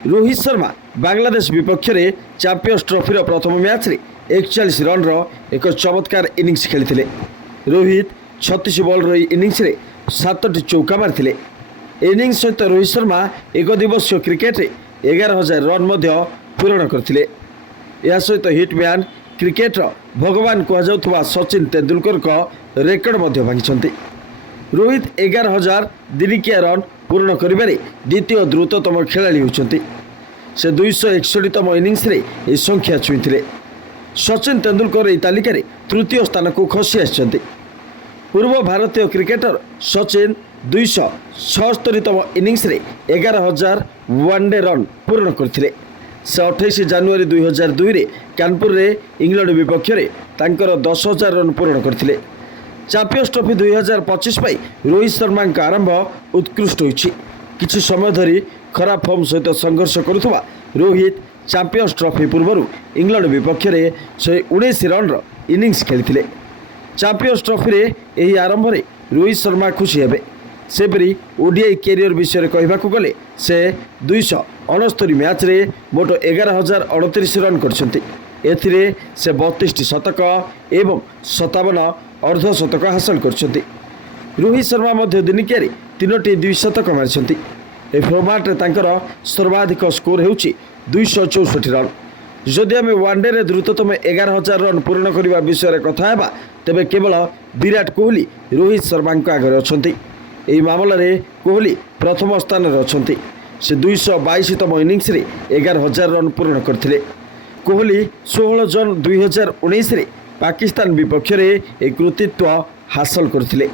ରୋହିତ ଶର୍ମା ବାଂଲାଦେଶ ବିପକ୍ଷରେ ଚାମ୍ପିୟନ୍ସ ଟ୍ରଫିର ପ୍ରଥମ ମ୍ୟାଚ୍ରେ 41 ରନ୍ର ଏକ ଚମତ୍କାର ଇନିଂସ ଖେଳିଥିଲେ। ରୋହିତ 36 ବଲ୍ର ଏହି ଇନିଂସରେ 7ଟି ଚୌକା ମାରିଥିଲେ। ଇନିଂସ ସହିତ ରୋହିତ ଶର୍ମା ଏକଦିବସୀୟ କ୍ରିକେଟରେ 11,000 ରନ୍ ମଧ୍ୟ ପୂରଣ କରିଥିଲେ। ଏହା ସହିତ ହିଟମ୍ୟାନ୍ କ୍ରିକେଟର ଭଗବାନ କୁହାଯାଉଥିବା ସଚିନ ତେନ୍ଦୁଲକରଙ୍କ ରେକର୍ଡ ମଧ୍ୟ ଭାଙ୍ଗିଛନ୍ତି। ରୋହିତ 11,000 ଦିନିକିଆ ରନ୍ ପୂରଣ କରିବାରେ ଦ୍ୱିତୀୟ ଦ୍ରୁତତମ ଖେଳାଳି ହୋଇଛନ୍ତି। ସେ 261ତମ ଇନିଂସରେ ଏହି ସଂଖ୍ୟା ଛୁଇଁଥିଲେ। ସଚିନ ତେନ୍ଦୁଲକର ଏହି ତାଲିକାରେ ତୃତୀୟ ସ୍ଥାନକୁ ଖସି ଆସିଛନ୍ତି। ପୂର୍ବ ଭାରତୀୟ କ୍ରିକେଟର ସଚିନ 276ତମ ଇନିଂସରେ 11,000 ୱାନ୍ଡେ ରନ୍ ପୂରଣ କରିଥିଲେ। ସେ 28 ଜାନୁଆରୀ 2002ରେ କାନପୁରରେ ଇଂଲଣ୍ଡ ବିପକ୍ଷରେ ତାଙ୍କର 10,000 ରନ୍ ପୂରଣ କରିଥିଲେ। ଚାମ୍ପିୟନ୍ସ ଟ୍ରଫି 2025 ପାଇଁ ରୋହିତ ଶର୍ମାଙ୍କ ଆରମ୍ଭ ଉତ୍କୃଷ୍ଟ ହୋଇଛି। କିଛି ସମୟ ଧରି ଖରାପ ଫର୍ମ ସହିତ ସଂଘର୍ଷ କରୁଥିବା ରୋହିତ ଚାମ୍ପିୟନ୍ସ ଟ୍ରଫି ପୂର୍ବରୁ ଇଂଲଣ୍ଡ ବିପକ୍ଷରେ 119 ରନ୍ର ଇନିଂସ ଖେଳିଥିଲେ। ଚାମ୍ପିୟନ୍ସ ଟ୍ରଫିରେ ଏହି ଆରମ୍ଭରେ ରୋହିତ ଶର୍ମା ଖୁସି ହେବେ। ସେପରି ଓଡିଆଇ କ୍ୟାରିୟର ବିଷୟରେ କହିବାକୁ ଗଲେ ସେ 269 ମ୍ୟାଚ୍ରେ ମୋଟ 11,038 ରନ୍ କରିଛନ୍ତି। ଏଥିରେ ସେ 32ଟି ଶତକ ଏବଂ 57 ଅର୍ଦ୍ଧଶତକ ହାସଲ କରିଛନ୍ତି। ରୋହିତ ଶର୍ମା ମଧ୍ୟ ଦିନିକିଆରେ 3ଟି ଦ୍ୱିଶତକ ମାରିଛନ୍ତି। ଏହି ଫର୍ମାଟରେ ତାଙ୍କର ସର୍ବାଧିକ ସ୍କୋର ହେଉଛି 264 ରନ୍। ଯଦି ଆମେ ୱାନ୍ଡେରେ ଦ୍ରୁତତମ 11,000 ରନ୍ ପୂରଣ କରିବା ବିଷୟରେ କଥା ହେବା, ତେବେ କେବଳ ବିରାଟ କୋହଲି ରୋହିତ ଶର୍ମାଙ୍କ ଆଗରେ ଅଛନ୍ତି। ଏହି ମାମଲାରେ କୋହଲି ପ୍ରଥମ ସ୍ଥାନରେ ଅଛନ୍ତି। ସେ 222ତମ ଇନିଂସରେ 11,000 ରନ୍ ପୂରଣ କରିଥିଲେ। କୋହଲି 16 ଜୁନ୍ 2019ରେ ପାକିସ୍ତାନ ବିପକ୍ଷରେ ଏହି କୃତିତ୍ୱ ହାସଲ କରିଥିଲେ।